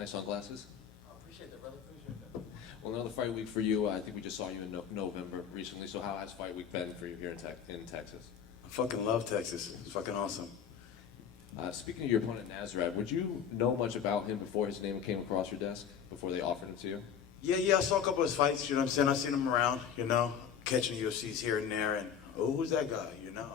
Nice sunglasses. I appreciate that, brother. Appreciate that. Well, another fight week for you. I think we just saw you in November recently. So how has fight week been for you here in Texas? I fucking love Texas. It's fucking awesome. Speaking of your opponent, Nasrat, would you know much about him before his name came across your desk, before they offered him to you? Yeah, I saw a couple of his fights, you know what I'm saying? I seen him around, catching UFCs here and there, and, oh, who's that guy,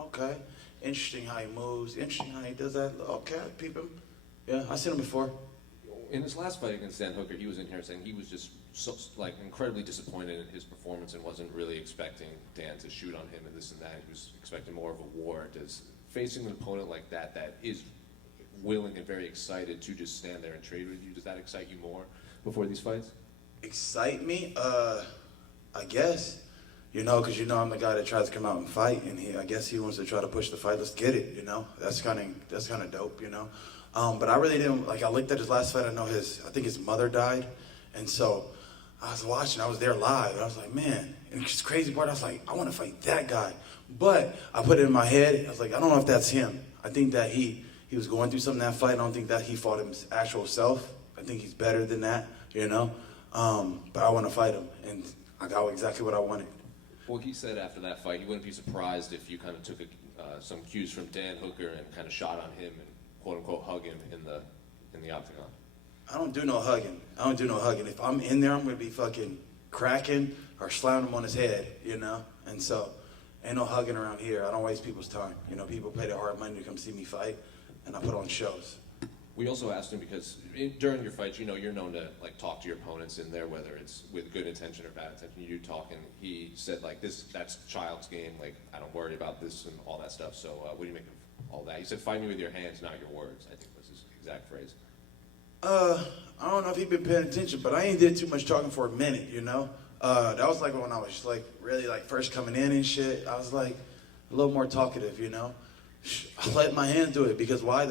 Okay. Interesting how he moves, interesting how he does that. Okay, I peep him. Yeah, I seen him before. In his last fight against Dan Hooker, he was in here saying he was just incredibly disappointed in his performance and wasn't really expecting Dan to shoot on him and this and that. He was expecting more of a war. Does facing an opponent like that is willing and very excited to just stand there and trade with you, does that excite you more before these fights? Excite me? I guess. Because I'm the guy that tries to come out and fight, and I guess he wants to try to push the fight. Let's get it, That's kind of dope, But I really didn't, I looked at his last fight, I think his mother died, and so I was watching, I was there live, and I was like, man, and it's crazy part, I was like, I want to fight that guy. But I put it in my head, I was like, I don't know if that's him. I think that he was going through something in that fight. I don't think that he fought his actual self. I think he's better than that, But I want to fight him, and I got exactly what I wanted. Well, he said after that fight, he wouldn't be surprised if you kind of took some cues from Dan Hooker and kind of shot on him and quote-unquote hug him in the octagon. I don't do no hugging. If I'm in there, I'm going to be fucking cracking or slamming him on his head, And so, ain't no hugging around here. I don't waste people's time. People pay their hard money to come see me fight, and I put on shows. We also asked him because during your fights, you're known to talk to your opponents in there, whether it's with good intention or bad intention. You do talk, and he said that's child's game. I don't worry about this and all that stuff. So what do you make of all that? He said, "Fight me with your hands, not your words." I think was his exact phrase. I don't know if he'd been paying attention, but I ain't did too much talking for a minute. That was when I was really first coming in and shit. I was a little more talkative. I let my hands do it because why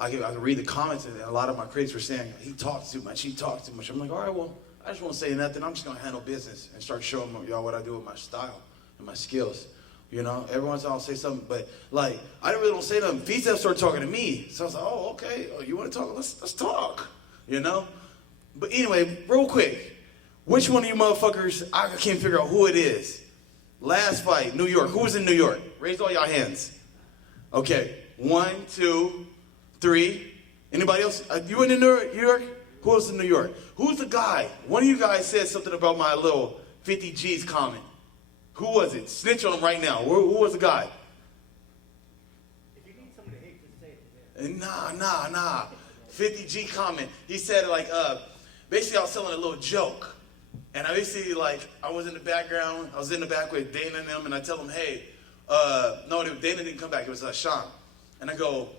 I could read the comments, and a lot of my critics were saying, he talks too much. I'm like, all right, well, I just won't say nothing. I'm just going to handle business and start showing y'all what I do with my style and my skills. Every once in a while I'll say something, but I didn't really don't say nothing. Vizef started talking to me. So I was like, oh, okay. Oh, you want to talk? Let's talk, But anyway, real quick, which one of you motherfuckers, I can't figure out who it is. Last fight, New York. Who was in New York? Raise all y'all hands. Okay, 1, 2, 3. Anybody else? You in New York? Who else in New York? Who's the guy? One of you guys said something about my little 50 G's comment. Who was it? Snitch on him right now. Who was the guy? If you need someone to hate, just say it. Nah. 50 G comment. He said basically I was telling a little joke. And I basically I was in the background. I was in the back with Dana and them, and I tell them, hey, no, Dana didn't come back. It was Sean. And I go,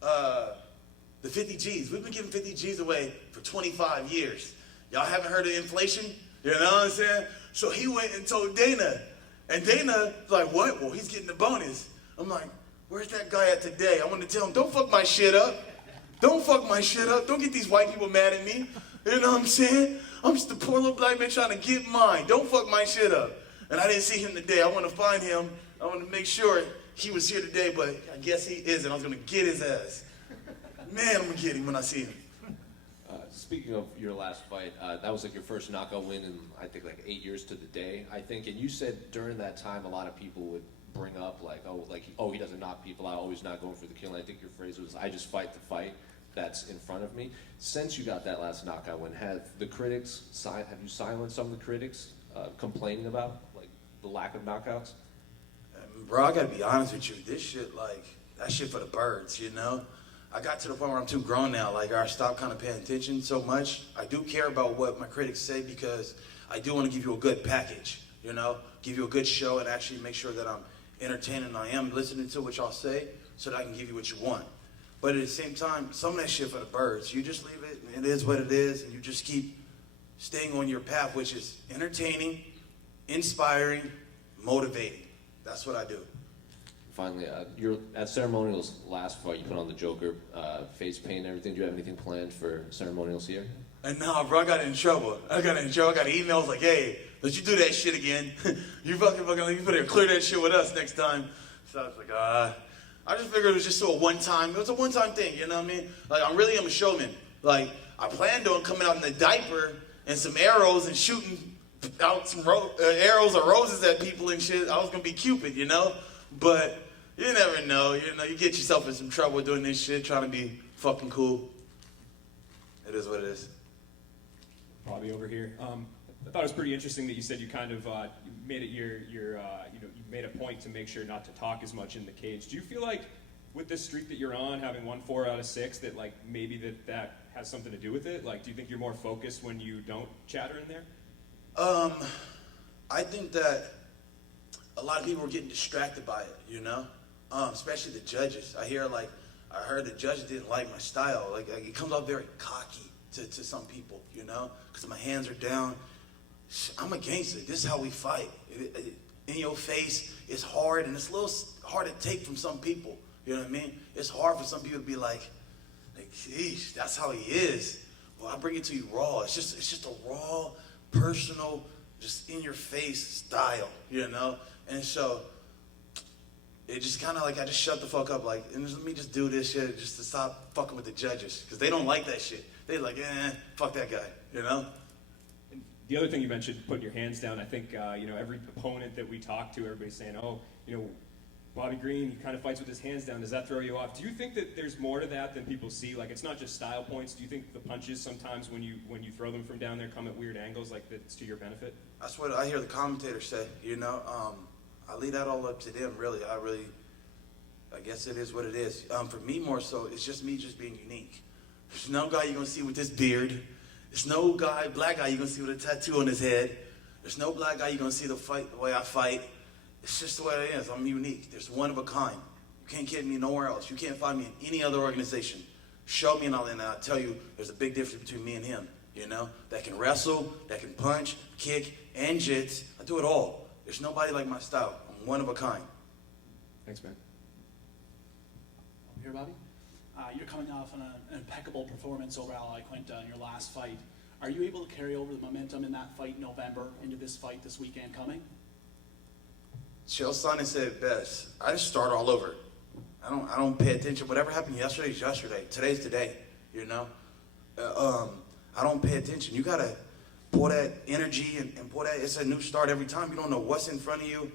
the 50 G's. We've been giving 50 G's away for 25 years. Y'all haven't heard of inflation? You know what I'm saying? So he went and told Dana. And Dana was like, what? Well, he's getting the bonus. I'm like, where's that guy at today? I want to tell him, don't fuck my shit up. Don't fuck my shit up. Don't get these white people mad at me. You know what I'm saying? I'm just a poor little black man trying to get mine. Don't fuck my shit up. And I didn't see him today. I want to find him. I want to make sure he was here today, but I guess he isn't. I was going to get his ass. Man, I'm going to get him when I see him. Speaking of your last fight, that was your first knockout win in, I think, 8 years to the day, I think. And you said during that time, a lot of people would bring up, he doesn't knock people out, oh, he's not going for the kill. And I think your phrase was, I just fight the fight that's in front of me. Since you got that last knockout win, have you silenced some of the critics complaining about, the lack of knockouts? Bro, I got to be honest with you. This shit, that shit for the birds, I got to the point where I'm too grown now. I stopped kind of paying attention so much. I do care about what my critics say because I do want to give you a good package, give you a good show and actually make sure that I'm entertaining. I am listening to what y'all say so that I can give you what you want. But at the same time, some of that shit for the birds. You just leave it, and it is what it is, and you just keep staying on your path, which is entertaining, inspiring, motivating. That's what I do. Finally, you're at Ceremonial's last fight, you put on the Joker face paint and everything. Do you have anything planned for Ceremonials here? And nah, bro, I got in trouble. I got emails like, hey, don't you do that shit again. you better clear that shit with us next time. So I was like, I just figured it was just a one-time thing, you know what I mean? I really am a showman. Like, I planned on coming out in a diaper and some arrows and shooting out some arrows or roses at people and shit. I was gonna be Cupid, you know? But you never know, you know, you get yourself in some trouble doing this shit, trying to be fucking cool. It is what it is. Bobby over here. I thought it was pretty interesting that you said you kind of you made it you made a point to make sure not to talk as much in the cage. Do you feel like with this streak that you're on, having won 4 out of 6, that like maybe that has something to do with it? Like, do you think you're more focused when you don't chatter in there? I think that a lot of people are getting distracted by it, you know? Especially the judges. I heard the judges didn't like my style. Like it comes off very cocky to some people, you know? Because my hands are down. I'm a gangster. This is how we fight. In your face, it's hard, and it's a little hard to take from some people. You know what I mean? It's hard for some people to be like, geez, that's how he is. Well, I bring it to you raw. It's just a raw, personal, just in your face style, you know? And so it just kind of like, I just shut the fuck up, like, and let me just do this shit just to stop fucking with the judges, because they don't like that shit. They like, fuck that guy, you know? And the other thing you mentioned, putting your hands down, I think, every opponent that we talk to, everybody's saying, oh, Bobby Green, he kind of fights with his hands down. Does that throw you off? Do you think that there's more to that than people see? Like, it's not just style points. Do you think the punches sometimes when you throw them from down there come at weird angles, like that's to your benefit? That's what I hear the commentators say, you know? I leave that all up to them, really. I guess it is what it is. For me, more so, it's just me just being unique. There's no guy you're going to see with this beard. There's no black guy you're going to see with a tattoo on his head. There's no black guy you're going to see the way I fight. It's just the way it is. I'm unique. There's one of a kind. You can't get me nowhere else. You can't find me in any other organization. Show me and I'll tell you there's a big difference between me and him, you know? That can wrestle, that can punch, kick, and jits. I do it all. There's nobody like my style. I'm one of a kind. Thanks, man. Here, Bobby. You're coming off an impeccable performance over Al Quinta in your last fight. Are you able to carry over the momentum in that fight in November into this fight this weekend coming? Chael Sonnen said it best. I just start all over. I don't pay attention. Whatever happened yesterday is yesterday. Today's today, you know? I don't pay attention. You gotta pour that energy and pour that. It's a new start every time. You don't know what's in front of you.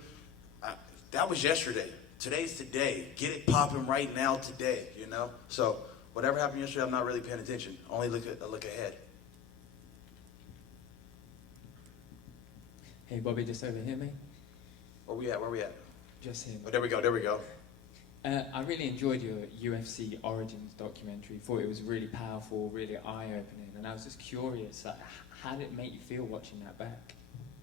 That was yesterday. Today's today. Get it popping right now today, you know? So whatever happened yesterday, I'm not really paying attention. Only look ahead. Hey, Bobby, just over here, mate. Where we at? Just here. Oh, there we go. I really enjoyed your UFC Origins documentary. Thought it was really powerful, really eye-opening, and I was just curious, like, how did it make you feel watching that back?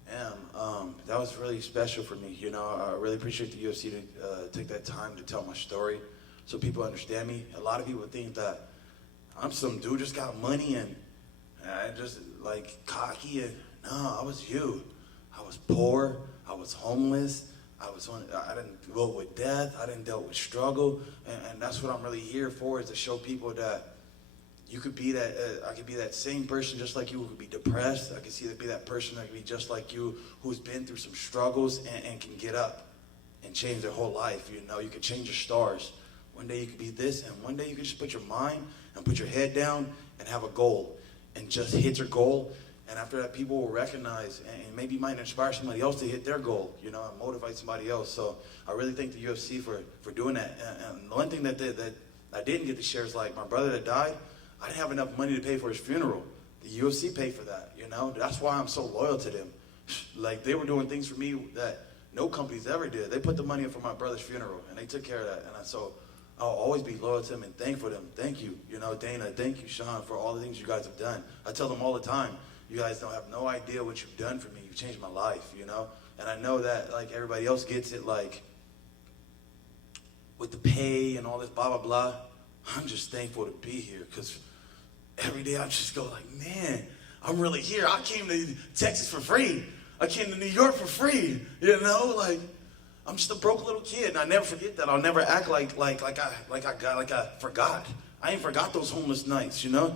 That was really special for me. You know, I really appreciate the UFC to take that time to tell my story so people understand me. A lot of people think that I'm some dude just got money and I just like cocky and no, I was you. I was poor. I was homeless. I didn't deal with death. I didn't deal with struggle, and that's what I'm really here for, is to show people that you could be that. I could be that same person just like you who could be depressed. I could be that person that could be just like you who's been through some struggles and can get up and change their whole life. You know, you could change your stars. One day you could be this, and one day you could just put your mind and put your head down and have a goal and just hit your goal. And after that, people will recognize and maybe might inspire somebody else to hit their goal, you know, and motivate somebody else. So I really thank the UFC for doing that. And the one thing that I didn't get to share is, like, my brother that died, I didn't have enough money to pay for his funeral. The UFC paid for that, you know. That's why I'm so loyal to them. Like, they were doing things for me that no companies ever did. They put the money in for my brother's funeral, and they took care of that. And so I'll always be loyal to them and thankful for them. Thank you, you know, Dana. Thank you, Sean, for all the things you guys have done. I tell them all the time, you guys don't have no idea what you've done for me. You've changed my life, you know? And I know that, like, everybody else gets it, like, with the pay and all this blah, blah, blah. I'm just thankful to be here, because every day I just go like, man, I'm really here. I came to Texas for free. I came to New York for free, you know? Like, I'm just a broke little kid, and I never forget that. I'll never act like I forgot. I ain't forgot those homeless nights, you know?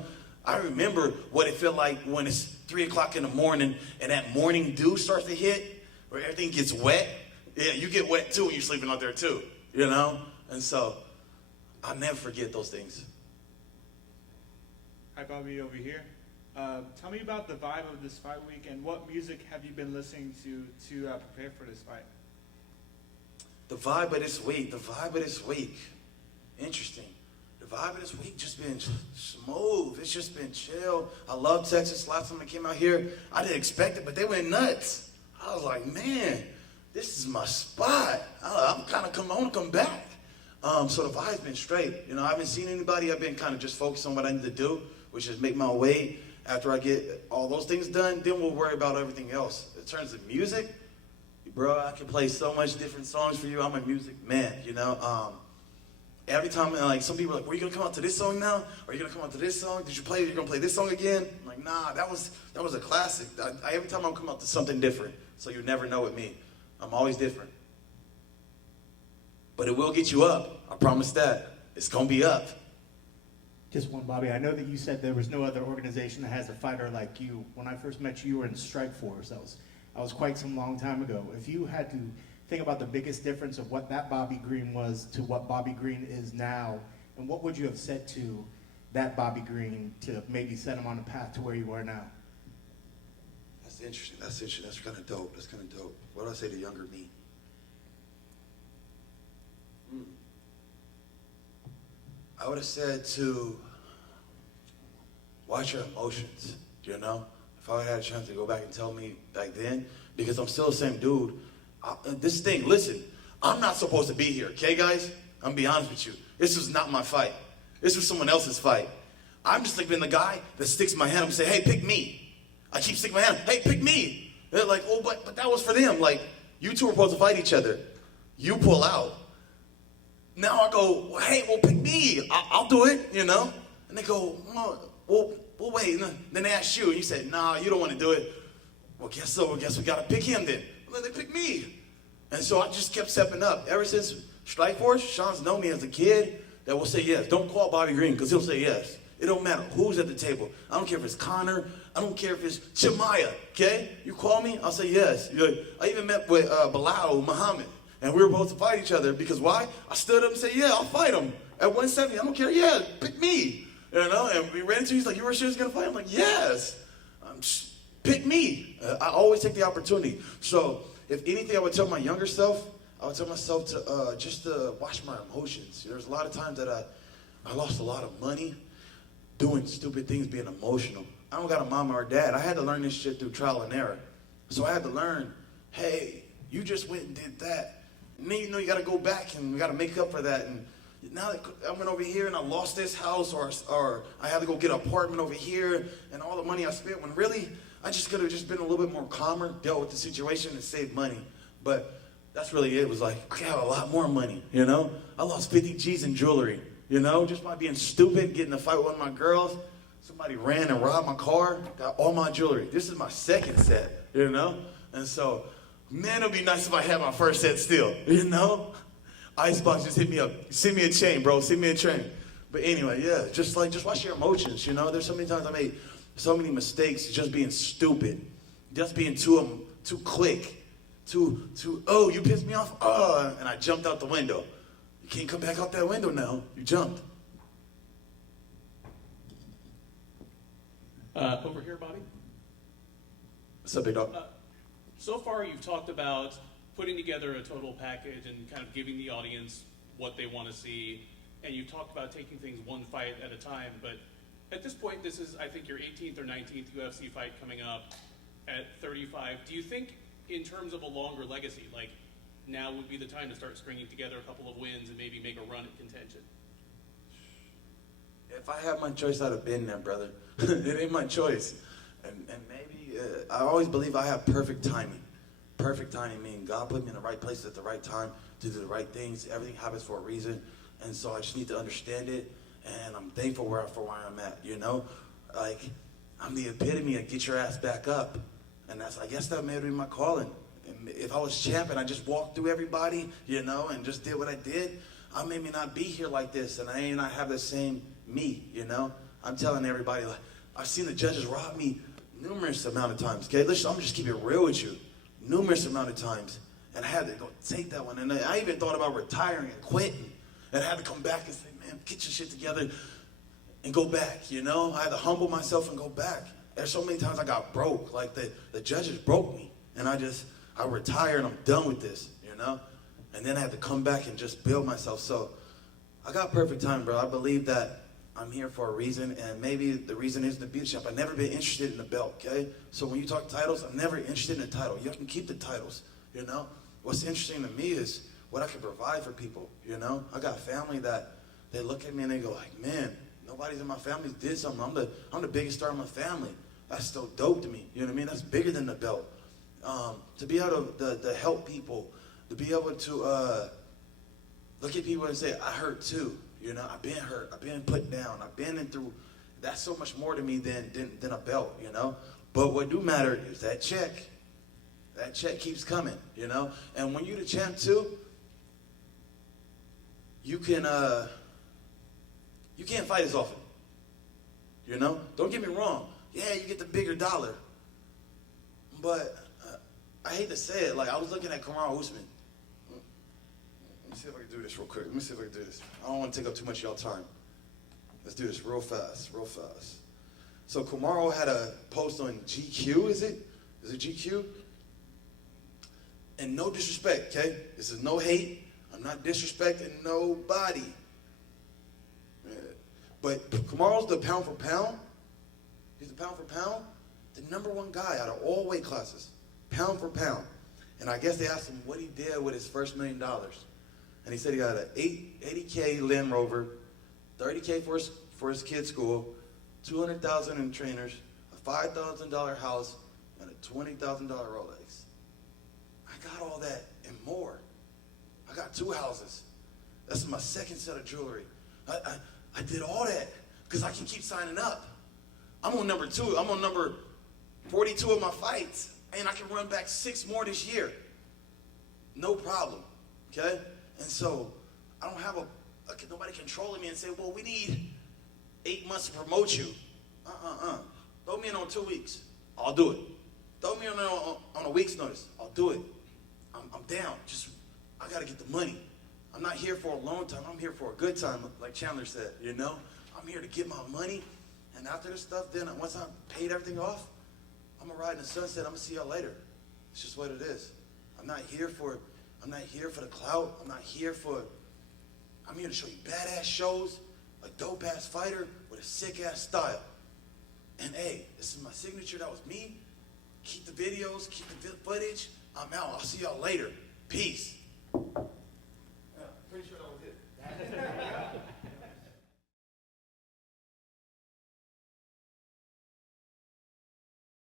I remember what it felt like when it's 3 o'clock in the morning and that morning dew starts to hit, where everything gets wet. Yeah, you get wet too when you're sleeping out there too, you know? And so I'll never forget those things. Hi, Bobby over here. Tell me about the vibe of this fight week and what music have you been listening to prepare for this fight? The vibe of this week. Interesting. The vibe of this week just been smooth. It's just been chill. I love Texas. Last time I came out here, I didn't expect it, but they went nuts. I was like, man, this is my spot. I want to come back. So the vibe's been straight. You know, I haven't seen anybody. I've been kind of just focused on what I need to do, which is make my weight. After I get all those things done, then we'll worry about everything else. In terms of music, bro, I can play so much different songs for you. I'm a music man, you know. Every time, like, some people are like, "Were you gonna come out to this song now? Are you gonna come out to this song? Did you play? Are you gonna play this song again?" I'm like, nah, that was a classic. Every time I'm come out to something different, so you never know with me. I'm always different. But it will get you up. I promise that. It's gonna be up. Just one, Bobby. I know that you said there was no other organization that has a fighter like you. When I first met you, you were in Strikeforce. That was quite some long time ago. If you had to think about the biggest difference of what that Bobby Green was to what Bobby Green is now, and what would you have said to that Bobby Green to maybe set him on a path to where you are now? That's interesting. That's kind of dope. What do I say to younger me? I would have said to watch your emotions, you know? If I would have had a chance to go back and tell me back then, because I'm still the same dude. This thing, listen, I'm not supposed to be here, okay, guys? I'm gonna be honest with you. This was not my fight. This was someone else's fight. I'm just like being the guy that sticks my hand up and say, hey, pick me. I keep sticking my hand, hey, pick me. They're like, oh, but that was for them. Like, you two were supposed to fight each other. You pull out. Now I go, well, hey, well, pick me. I'll do it, you know? And they go, well, wait. And then they ask you, and you say, nah, you don't want to do it. Well, guess we got to pick him then. Well, then they pick me. And so I just kept stepping up. Ever since Strikeforce, Sean's known me as a kid that will say yes. Don't call Bobby Green, because he'll say yes. It don't matter who's at the table. I don't care if it's Connor. I don't care if it's Chimaya, okay? You call me, I'll say yes. I even met with Bilal Muhammad. And we were supposed to fight each other because why? I stood up and said, yeah, I'll fight him. At 170, I don't care. Yeah, pick me. You know, and we ran into he's like, you were sure he's going to fight? I'm like, yes. Pick me. I always take the opportunity. So if anything, I would tell my younger self, I would tell myself to just to watch my emotions. There's a lot of times that I lost a lot of money doing stupid things, being emotional. I don't got a mama or dad. I had to learn this shit through trial and error. So I had to learn, hey, you just went and did that. And then you know you got to go back and we got to make up for that. And now I went over here and I lost this house or I had to go get an apartment over here and all the money I spent when really I just could have just been a little bit more calmer, dealt with the situation and saved money. But that's really it. It was like, I could have a lot more money, you know? I lost 50 G's in jewelry, you know? Just by being stupid, getting in a fight with one of my girls. Somebody ran and robbed my car, got all my jewelry. This is my second set, you know? And so, man, it would be nice if I had my first set still, you know? Icebox just hit me up. Send me a chain, bro. Send me a chain. But anyway, yeah, just watch your emotions, you know? There's so many times I made so many mistakes just being stupid, just being too quick, too, oh, you pissed me off, and I jumped out the window. You can't come back out that window now. You jumped. Over here, Bobby. What's up, big dog? So far, you've talked about putting together a total package and kind of giving the audience what they want to see, and you've talked about taking things one fight at a time, but at this point, this is, I think, your 18th or 19th UFC fight coming up at 35. Do you think, in terms of a longer legacy, like, now would be the time to start stringing together a couple of wins and maybe make a run at contention? If I had my choice, I'd have been there, brother. It ain't my choice. And maybe, I always believe I have perfect timing. Perfect timing meaning God put me in the right place at the right time to do the right things. Everything happens for a reason. And so I just need to understand it. And I'm thankful for where I'm at, you know? Like, I'm the epitome of get your ass back up. And I guess that may be my calling. And if I was champ and I just walked through everybody, you know, and just did what I did, I may not be here like this. And I may not have the same me, you know? I'm telling everybody, like, I've seen the judges rob me numerous amount of times, okay? Listen, I'm just keeping it real with you. Numerous amount of times. And I had to go take that one. And I even thought about retiring and quitting. And I had to come back and say, man, get your shit together. and go back, you know? I had to humble myself and go back. There's so many times I got broke, like the judges broke me, and I retired and I'm done with this, you know? And then I had to come back and just build myself. So I got perfect time, bro. I believe that I'm here for a reason, and maybe the reason is to be the champ. I've never been interested in the belt, okay? So when you talk titles, I'm never interested in the title. You can keep the titles, you know? What's interesting to me is what I can provide for people, you know? I got family that they look at me and they go like, man, nobody's in my family did something. I'm the biggest star in my family. That's so dope to me, you know what I mean? That's bigger than the belt. To be able to help people, to be able to look at people and say, I hurt too. You know, I've been hurt. I've been put down. I've been in through. That's so much more to me than a belt, you know? But what do matter is that check. That check keeps coming, you know? And when you're the champ too, you can't fight as often, you know? Don't get me wrong. Yeah, you get the bigger dollar. But I hate to say it, like I was looking at Kamaru Usman. Let me see if I can do this real quick. Let me see if I can do this. I don't want to take up too much of y'all time. Let's do this real fast, real fast. So Kamaru had a post on GQ, is it? Is it GQ? And no disrespect, okay? This is no hate. I'm not disrespecting nobody. But Kamaru's the pound for pound. He's the pound for pound. The #1 guy out of all weight classes. Pound for pound. And I guess they asked him what he did with his first $1 million. And he said he got an $80K Land Rover, $30K for his kid's school, $200,000 in trainers, a $5,000 house, and a $20,000 Rolex. I got all that and more. I got 2 houses. That's my second set of jewelry. I did all that because I can keep signing up. I'm on number 2. I'm on number 42 of my fights. And I can run back 6 more this year. No problem, okay? And so I don't have nobody controlling me and say, well, we need 8 months to promote you. Throw me in on 2 weeks. I'll do it. Throw me on a week's notice. I'll do it. I'm down. I got to get the money. I'm not here for a long time. I'm here for a good time, like Chandler said, you know? I'm here to get my money. And after this stuff, then once I paid everything off, I'm gonna ride in the sunset. I'm gonna see y'all later. It's just what it is. I'm not here for the clout. I'm here to show you badass shows, a dope ass fighter with a sick ass style. And hey, this is my signature. That was me. Keep the videos, keep the footage. I'm out. I'll see y'all later. Peace.